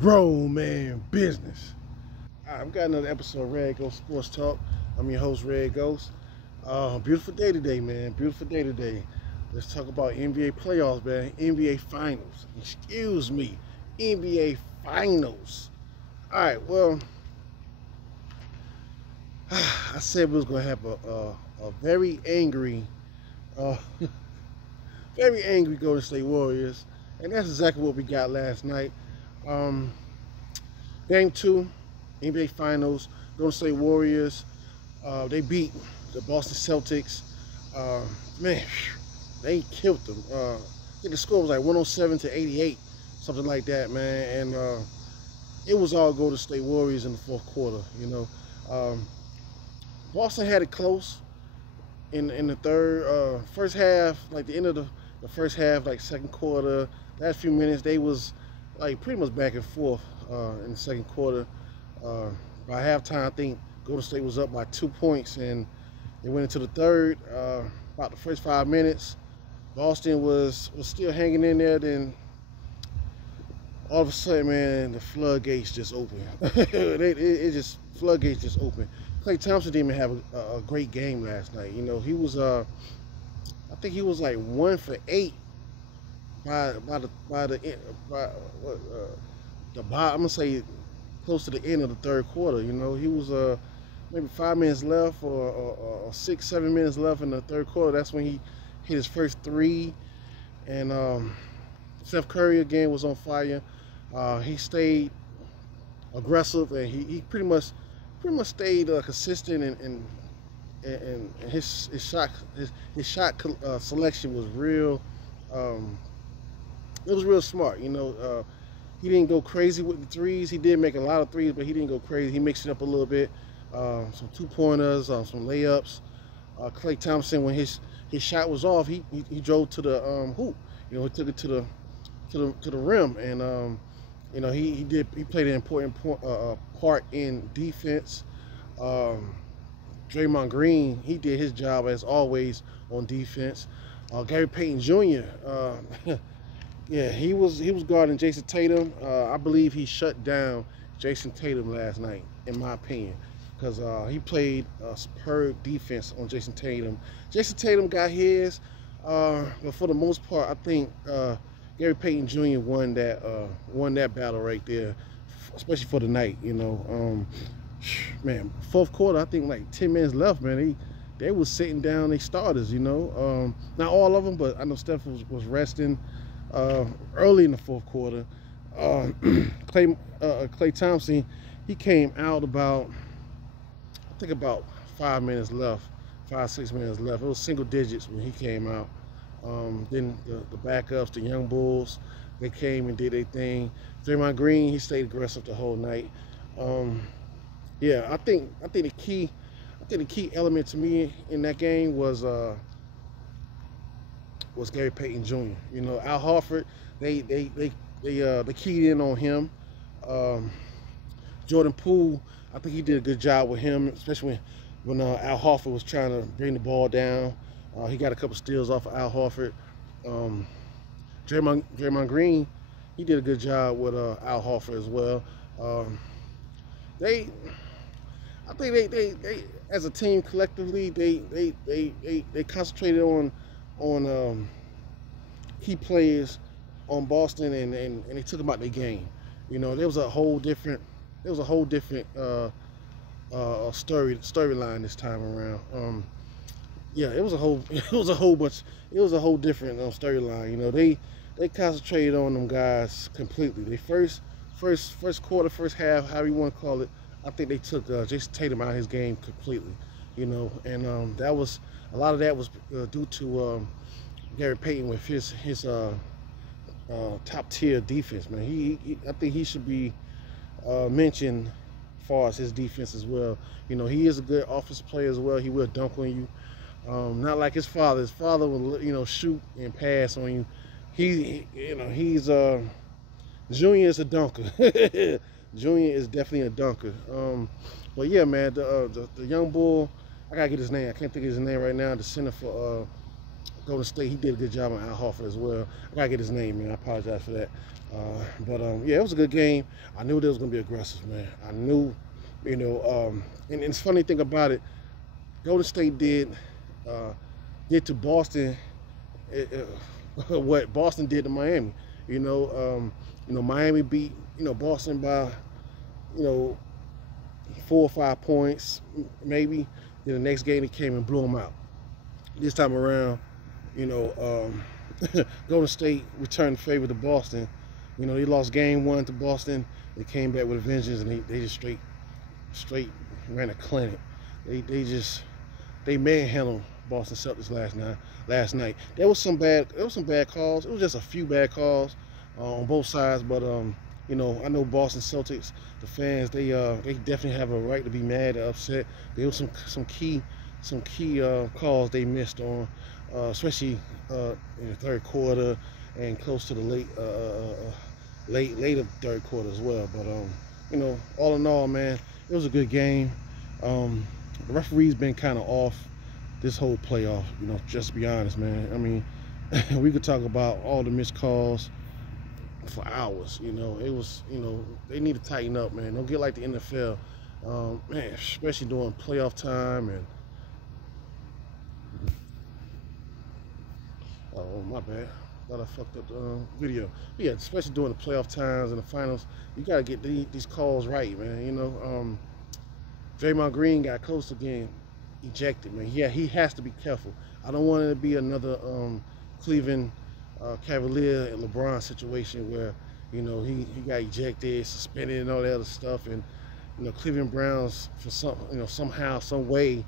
grown man business. All right, I've got another episode of Red Ghost Sports Talk. I'm your host, Red Ghost. Beautiful day today, man. Beautiful day today. Let's talk about NBA playoffs, man. NBA Finals. Excuse me. NBA Finals. All right, well, I said we was going to have a very angry, uh, very angry Golden State Warriors. And that's exactly what we got last night. Game 2, NBA Finals, Golden State Warriors. They beat the Boston Celtics. Man, they killed them. I think the score was like 107-88, something like that, man. And it was all Golden State Warriors in the fourth quarter. You know, Boston had it close in the first half, like the end of the first half, like second quarter. Last few minutes, they was like pretty much back and forth in the second quarter. By halftime, I think Golden State was up by 2 points, and they went into the third. About the first 5 minutes, Boston was still hanging in there. Then all of a sudden, man, the floodgates just opened. Floodgates just opened. Klay Thompson didn't even have a great game last night. You know, he was I think he was like 1 for 8 by the I'm gonna say close to the end of the third quarter. You know, he was maybe 5 minutes left or 6-7 minutes left in the third quarter. That's when he hit his first three. And Steph Curry again was on fire. He stayed aggressive, and he pretty much stayed consistent, and his shot selection was real. It was real smart. You know, he didn't go crazy with the threes. He did make a lot of threes, but he didn't go crazy. He mixed it up a little bit. Some 2-pointers, some layups. Klay Thompson, when his shot was off, he drove to the hoop. You know, he took it to the rim, and you know, he played an important part in defense. Draymond Green, he did his job as always on defense. Gary Payton Jr. Yeah, he was guarding Jason Tatum. I believe he shut down Jason Tatum last night, in my opinion, because he played superb defense on Jason Tatum. Jason Tatum got his, but for the most part, I think Gary Payton Jr. won that battle right there, especially for the night. You know, man, fourth quarter, I think like 10 minutes left, man. They was sitting down their starters. You know, not all of them, but I know Steph was resting. Early in the fourth quarter, Klay Thompson, he came out about 5 minutes left, 5-6 minutes left. It was single digits when he came out. Then the backups, the young bulls, they came and did their thing. Draymond Green, he stayed aggressive the whole night. Yeah, I think the key element to me in that game was Gary Payton Jr. You know, Al Horford, they keyed in on him. Jordan Poole, I think he did a good job with him, especially when Al Horford was trying to bring the ball down. He got a couple steals off of Al Horford. Draymond Green, he did a good job with Al Horford as well. I think they as a team collectively, they concentrated on key players on Boston, and they took them out their game. You know, there was a whole different storyline this time around. Yeah, it was a whole different storyline. You know, they concentrated on them guys completely. They first quarter, first half, however you want to call it, I think they took Jason Tatum out of his game completely. You know, and a lot of that was due to Gary Payton with his top tier defense, man. I think he should be mentioned as far as his defense as well. You know, he is a good offensive player as well. He will dunk on you, not like his father. His father will, you know, shoot and pass on you. He's Junior is a dunker. Junior is definitely a dunker. But yeah, man, the young bull, I gotta get his name. I can't think of his name right now. The center for Golden State, he did a good job on Al Horford as well. I gotta get his name, man. I apologize for that. Yeah, it was a good game. I knew they was gonna be aggressive, man. I knew, and it's funny thing about it. Golden State did to Boston what Boston did to Miami. Miami beat Boston by you know 4 or 5 points maybe. Then the next game they came and blew them out. This time around, you know, Golden State returned the favor to Boston. They lost game 1 to Boston. They came back with a vengeance, and they just straight ran a clinic. They manhandled Boston Celtics last night. There was some bad calls. It was just a few bad calls on both sides, but I know Boston Celtics, the fans, they definitely have a right to be mad and upset. There was some key calls they missed on, especially in the third quarter and close to the later third quarter as well. But all in all, man, it was a good game. The referee's been kind of off this whole playoff, just to be honest, man. I mean, we could talk about all the missed calls for hours. It was, they need to tighten up, man. Don't get like the NFL, man, especially during playoff time. And oh, my bad, thought I fucked up the video. But yeah, especially during the playoff times and the finals, you gotta get these calls right, man. Draymond Green got close to getting ejected, man. Yeah, he has to be careful. I don't want it to be another Cleveland Cavalier and LeBron situation where he got ejected, suspended, and all that other stuff. And Cleveland Browns for somehow, some way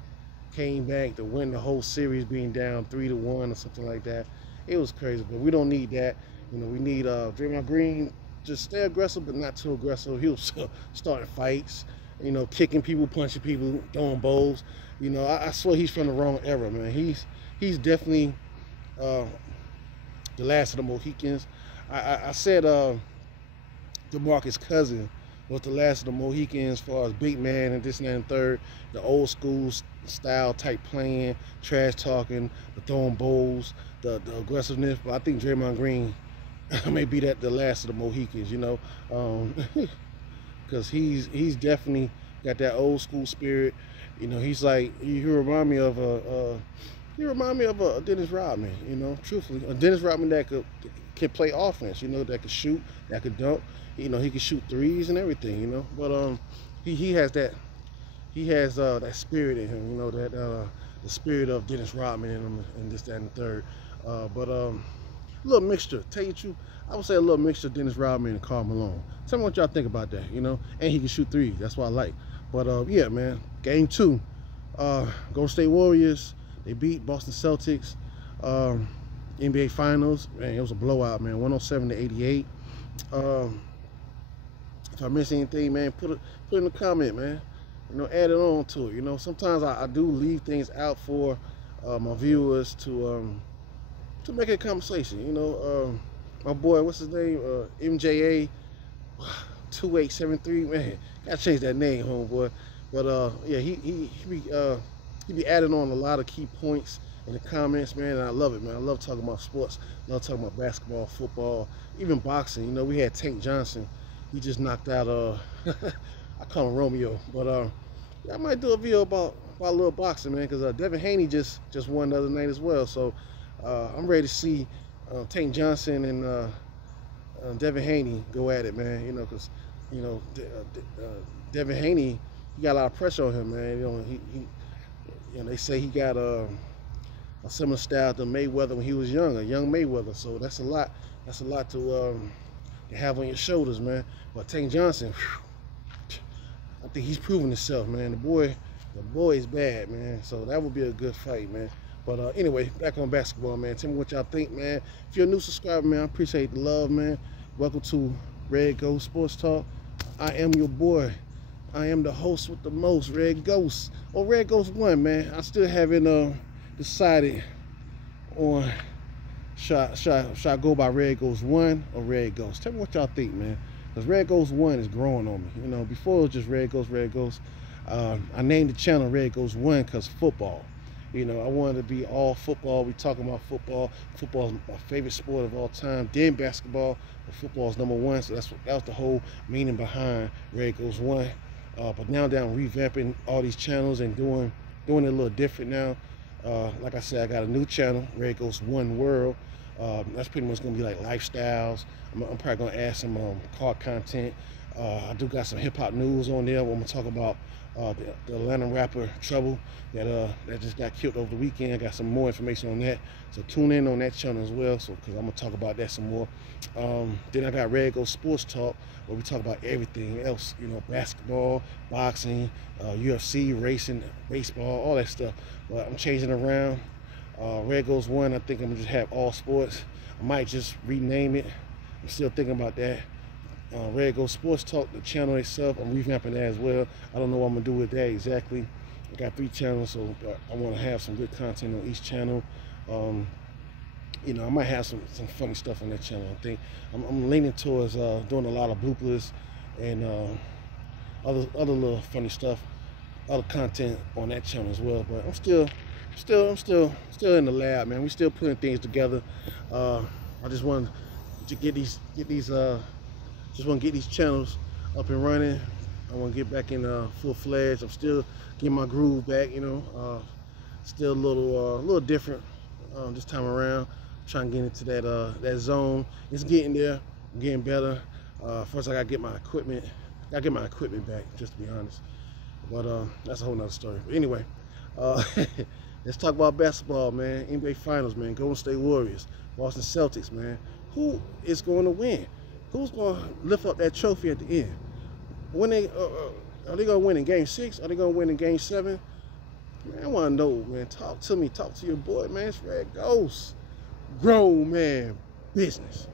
came back to win the whole series, being down 3-1 or something like that. It was crazy, but we don't need that. We need Draymond Green just stay aggressive, but not too aggressive. He was starting fights, kicking people, punching people, throwing bowls. I swear he's from the wrong era, man. He's definitely the last of the Mohicans. I said DeMarcus Cousins was the last of the Mohicans as far as big man and this and that and third, the old school style type playing, trash talking, the throwing bowls, the aggressiveness. But I think Draymond Green may be the last of the Mohicans, because he's definitely got that old school spirit. He's like, he remind me of a Dennis Rodman, truthfully. A Dennis Rodman that can play offense, that could shoot, that could dunk, he could shoot threes and everything, But he has that spirit in him, the spirit of Dennis Rodman in him, and this, that, and the third. But a little mixture. Tell you the truth, I would say a little mixture of Dennis Rodman and Karl Malone. Tell me what y'all think about that, And he can shoot threes. That's what I like. But yeah, man, game 2, Golden State Warriors, they beat Boston Celtics, NBA Finals. Man, it was a blowout, man, 107-88. If I miss anything, man, put it in the comment, man. Add it on to it. Sometimes I do leave things out for my viewers to make a conversation. My boy, what's his name? MJA 2873. Man, gotta change that name, homeboy. But yeah, he be adding on a lot of key points in the comments, man, and I love it, man. I love talking about sports. I love talking about basketball, football, even boxing. We had Tank Johnson. He just knocked out I call him Romeo. But I might do a video about a little boxing, man, because Devin Haney just won the other night as well. So I'm ready to see Tank Johnson and Devin Haney go at it, man. Because Devin Haney, he got a lot of pressure on him, man. They say he got a similar style to Mayweather when he was young, a young Mayweather. So that's a lot to have on your shoulders, man. But Tank Johnson, whew, I think he's proven himself, man. The boy is bad, man. So that would be a good fight, man. But anyway, back on basketball, man. Tell me what y'all think, man. If you're a new subscriber, man, I appreciate the love, man. Welcome to Red Ghost Sports Talk. I am your boy. I am the host with the most, Red Ghost. Or Red Ghost 1, man. I still haven't decided on should I go by Red Ghost 1 or Red Ghost. Tell me what y'all think, man. Because Red Ghost 1 is growing on me. Before it was just Red Ghost. I named the channel Red Ghost 1 because football. You know, I wanted to be all football. We talking about football. Football is my favorite sport of all time. Then basketball, but football is #1. So that was the whole meaning behind Red Goes One. But now that I'm revamping all these channels and doing it a little different now. Like I said, I got a new channel, Red Goes One World. That's pretty much gonna be like lifestyles. I'm probably gonna add some car content. I do got some hip hop news on there. Where I'm gonna talk about the Atlanta rapper Trouble that just got killed over the weekend. I got some more information on that, so tune in on that channel as well. So, because I'm gonna talk about that some more. Then I got Red Goes Sports Talk, where we talk about everything else. You know, basketball, boxing, UFC, racing, baseball, all that stuff. But I'm changing around. Red Goes One, I think I'm gonna just have all sports. I might just rename it. I'm still thinking about that. Red Goes Sports Talk, the channel itself, I'm revamping that as well. I don't know what I'm gonna do with that exactly. I got 3 channels, so I want to have some good content on each channel. You know, I might have some funny stuff on that channel. I think I'm leaning towards doing a lot of bloopers and other little funny stuff, other content on that channel as well. But I'm still in the lab, man. We still putting things together. I just want to get these channels up and running. I want to get back in full-fledged. I'm still getting my groove back, you know. Still a little different this time around. Trying to get into that zone. It's getting there. I'm getting better. First, I gotta get my equipment. Gotta get my equipment back, just to be honest. But that's a whole nother story. But anyway, let's talk about basketball, man. NBA Finals, man. Golden State Warriors, Boston Celtics, man. Who is going to win? Who's going to lift up that trophy at the end? When are they going to win in Game 6? Are they going to win in Game 7? Man, I want to know, man. Talk to me. Talk to your boy, man. It's Red Ghost. Grown man business.